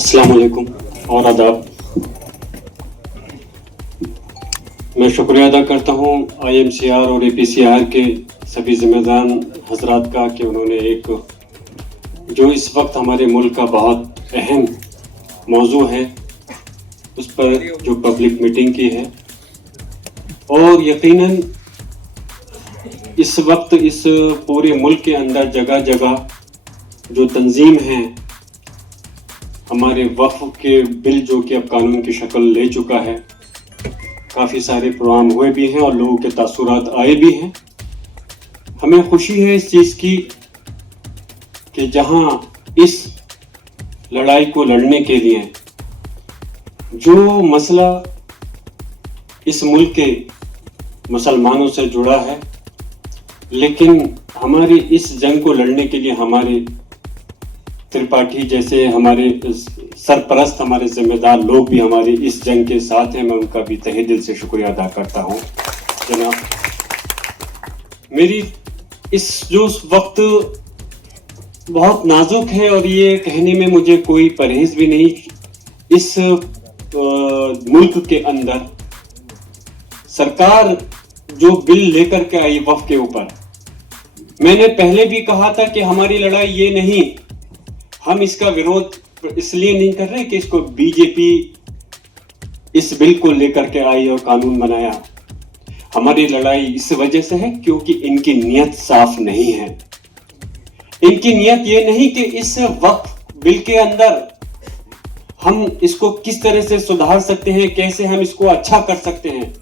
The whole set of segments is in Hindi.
अस्सलाम वालेकुम और आदाब। मैं शुक्रिया अदा करता हूँ IMCR और APCR के सभी जिम्मेदार हजरात का कि उन्होंने एक जो इस वक्त हमारे मुल्क का बहुत अहम मौजू है उस पर जो पब्लिक मीटिंग की है। और यकीनन इस वक्त इस पूरे मुल्क के अंदर जगह जगह जो तंजीम हैं, हमारे वक्फ के बिल जो कि अब कानून की शक्ल ले चुका है, काफ़ी सारे प्रोग्राम हुए भी हैं और लोगों के तासुरात आए भी हैं। हमें खुशी है इस चीज़ की कि जहां इस लड़ाई को लड़ने के लिए जो मसला इस मुल्क के मुसलमानों से जुड़ा है, लेकिन हमारी इस जंग को लड़ने के लिए हमारे त्रिपाठी जैसे हमारे सरपरस्त, हमारे जिम्मेदार लोग भी हमारे इस जंग के साथ हैं। मैं उनका भी तहे दिल से शुक्रिया अदा करता हूं। जनाब, मेरी इस जो वक्त बहुत नाजुक है और ये कहने में मुझे कोई परहेज भी नहीं। इस मुल्क के अंदर सरकार जो बिल लेकर के आई वक्फ के ऊपर, मैंने पहले भी कहा था कि हमारी लड़ाई ये नहीं, हम इसका विरोध इसलिए नहीं कर रहे कि इसको बीजेपी इस बिल को लेकर के आई और कानून बनाया। हमारी लड़ाई इस वजह से है क्योंकि इनकी नीयत साफ नहीं है। इनकी नीयत ये नहीं कि इस वक्त बिल के अंदर हम इसको किस तरह से सुधार सकते हैं, कैसे हम इसको अच्छा कर सकते हैं,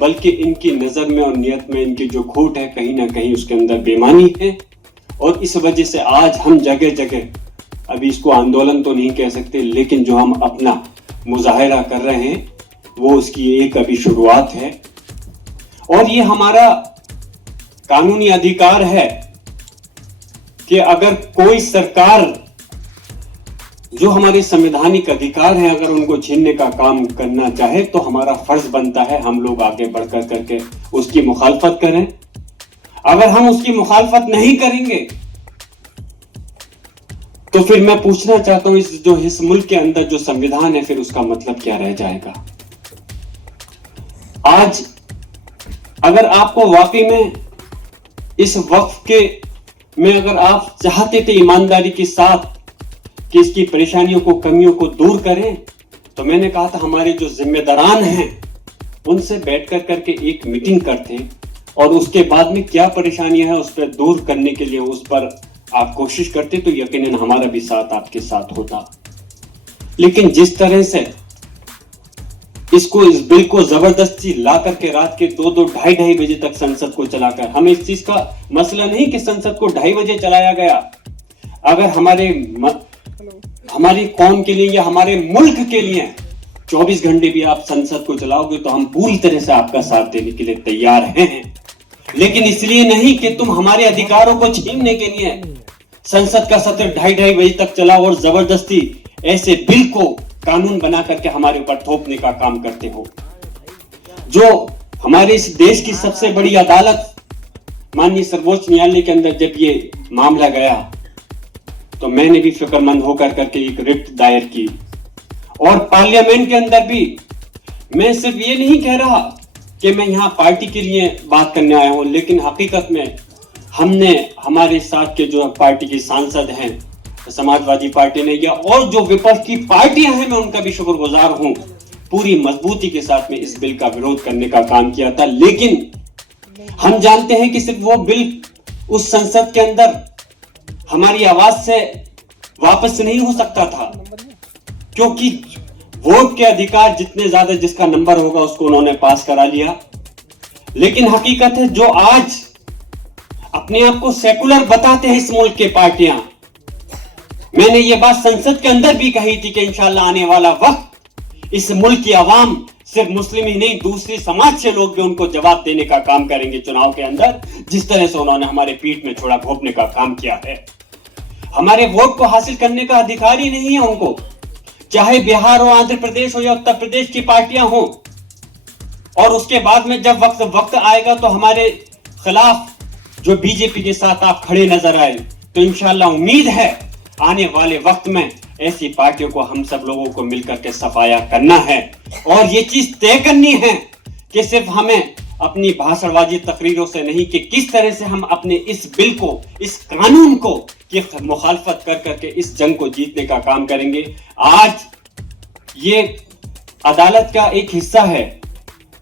बल्कि इनकी नजर में और नीयत में इनकी जो खोट है, कहीं ना कहीं उसके अंदर बेईमानी है। और इस वजह से आज हम जगह जगह, अभी इसको आंदोलन तो नहीं कह सकते, लेकिन जो हम अपना मुजाहिरा कर रहे हैं वो उसकी एक अभी शुरुआत है। और ये हमारा कानूनी अधिकार है कि अगर कोई सरकार जो हमारे संवैधानिक अधिकार हैं, अगर उनको छीनने का काम करना चाहे तो हमारा फर्ज बनता है हम लोग आगे बढ़कर करके उसकी मुखालफत करें। अगर हम उसकी मुखालफत नहीं करेंगे तो फिर मैं पूछना चाहता हूं इस मुल्क के अंदर जो संविधान है, फिर उसका मतलब क्या रह जाएगा। आज अगर आपको वाकई में इस वक्फ के में अगर आप चाहते थे ईमानदारी के साथ कि इसकी परेशानियों को, कमियों को दूर करें, तो मैंने कहा था हमारे जो जिम्मेदारान हैं उनसे बैठकर करके एक मीटिंग करते और उसके बाद में क्या परेशानियां हैं उस पर दूर करने के लिए उस पर आप कोशिश करते तो यकीनन हमारा भी साथ आपके साथ होता। लेकिन जिस तरह से इस बिल को जबरदस्ती ला करके रात के 2-2, ढाई बजे तक संसद को चलाकर, हमें इस चीज का मसला नहीं कि संसद को 2:30 बजे चलाया गया। अगर हमारी कौम के लिए या हमारे मुल्क के लिए 24 घंटे भी आप संसद को चलाओगे तो हम पूरी तरह से आपका साथ देने के लिए तैयार हैं। लेकिन इसलिए नहीं कि तुम हमारे अधिकारों को छीनने के लिए संसद का सत्र 2:30 बजे तक चलाओ और जबरदस्ती ऐसे बिल को कानून बना करके हमारे ऊपर थोपने का काम करते हो। जो हमारे इस देश की सबसे बड़ी अदालत माननीय सर्वोच्च न्यायालय के अंदर जब ये मामला गया तो मैंने भी फिक्रमंद होकर करके एक रिट दायर की। और पार्लियामेंट के अंदर भी मैं सिर्फ ये नहीं कह रहा कि मैं यहाँ पार्टी के लिए बात करने आया हूँ, लेकिन हकीकत में हमने हमारे साथ के जो पार्टी के सांसद हैं, समाजवादी पार्टी ने या और जो विपक्ष की पार्टियां हैं, मैं उनका भी शुक्रगुजार हूं, पूरी मजबूती के साथ में इस बिल का विरोध करने का काम किया था। लेकिन हम जानते हैं कि सिर्फ वो बिल उस संसद के अंदर हमारी आवाज से वापस नहीं हो सकता था, क्योंकि वोट के अधिकार जितने ज्यादा जिसका नंबर होगा उसको उन्होंने पास करा लिया। लेकिन हकीकत है जो आज अपने आप को सेकुलर बताते हैं इस मुल्क के पार्टियां, मैंने ये बात संसद के अंदर भी कही थी कि इंशाल्लाह आने वाला वक्त इस मुल्क की आवाम सिर्फ मुस्लिम ही नहीं, दूसरे समाज से लोग भी उनको जवाब देने का काम करेंगे चुनाव के अंदर, जिस तरह से उन्होंने हमारे पीठ में छोड़ा घोंपने का काम किया है। हमारे वोट को हासिल करने का अधिकार ही नहीं है उनको, चाहे बिहार हो, आंध्र प्रदेश हो या उत्तर प्रदेश की पार्टियां हो। और उसके बाद में जब वक्त आएगा तो हमारे खिलाफ जो बीजेपी के साथ आप खड़े नजर आए, तो इंशाल्लाह उम्मीद है आने वाले वक्त में ऐसी पार्टियों को हम सब लोगों को मिलकर के सफाया करना है और ये चीज तय करनी है कि सिर्फ हमें अपनी भाषणबाजी तकरीरों से नहीं कि किस तरह से हम अपने इस बिल को, इस कानून को की मुखालफत कर करके इस जंग को जीतने का काम करेंगे। आज ये अदालत का एक हिस्सा है,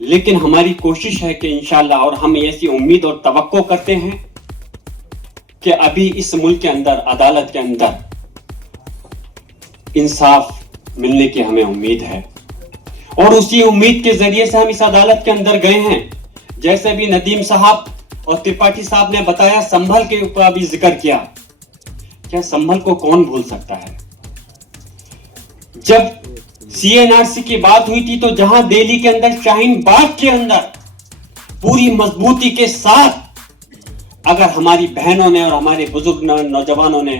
लेकिन हमारी कोशिश है कि इंशाल्लाह, और हम ऐसी उम्मीद और तवक्को करते हैं कि अभी इस मुल्क के अंदर, अदालत के अंदर इंसाफ मिलने की हमें उम्मीद है और उसी उम्मीद के जरिए से हम इस अदालत के अंदर गए हैं। जैसे भी नदीम साहब और त्रिपाठी साहब ने बताया, संभल के ऊपर अभी जिक्र किया, क्या संभल को कौन भूल सकता है? जब CNRC की बात हुई थी तो जहां दिल्ली के अंदर शाहीन बाग के अंदर पूरी मजबूती के साथ अगर हमारी बहनों ने और हमारे बुजुर्ग नौजवानों ने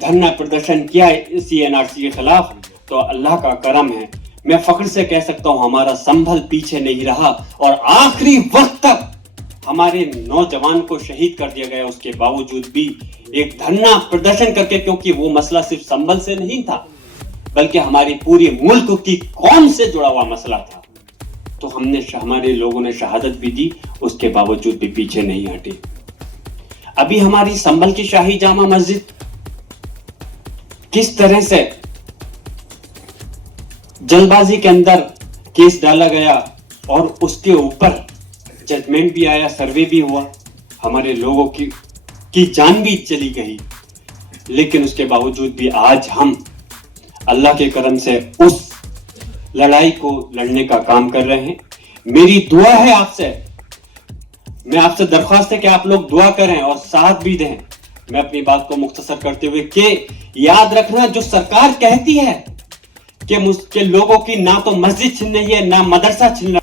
धरना प्रदर्शन किया CNRC के खिलाफ, तो अल्लाह का करम है, मैं फख्र से कह सकता हूं हमारा संभल पीछे नहीं रहा और आखिरी वक्त तक हमारे नौजवान को शहीद कर दिया गया। उसके बावजूद भी एक धरना प्रदर्शन करके, क्योंकि वो मसला सिर्फ संभल से नहीं था बल्कि हमारी पूरी मुल्क की कौम से जुड़ा हुआ मसला था, तो हमारे लोगों ने शहादत भी दी, उसके बावजूद भी पीछे नहीं हटे। अभी हमारी संभल की शाही जामा मस्जिद किस तरह से जल्दबाजी के अंदर केस डाला गया और उसके ऊपर जजमेंट भी आया, सर्वे भी हुआ, हमारे लोगों की जान भी चली गई, लेकिन उसके बावजूद भी आज हम अल्लाह के करम से उस लड़ाई को लड़ने का काम कर रहे हैं। मेरी दुआ है आपसे, मैं आपसे दरख्वास्त है कि आप लोग दुआ करें और साथ भी दें। मैं अपनी बात को मुख्तसर करते हुए कि याद रखना, जो सरकार कहती है कि मुझके लोगों की ना तो मस्जिद छीन रही है ना मदरसा छीन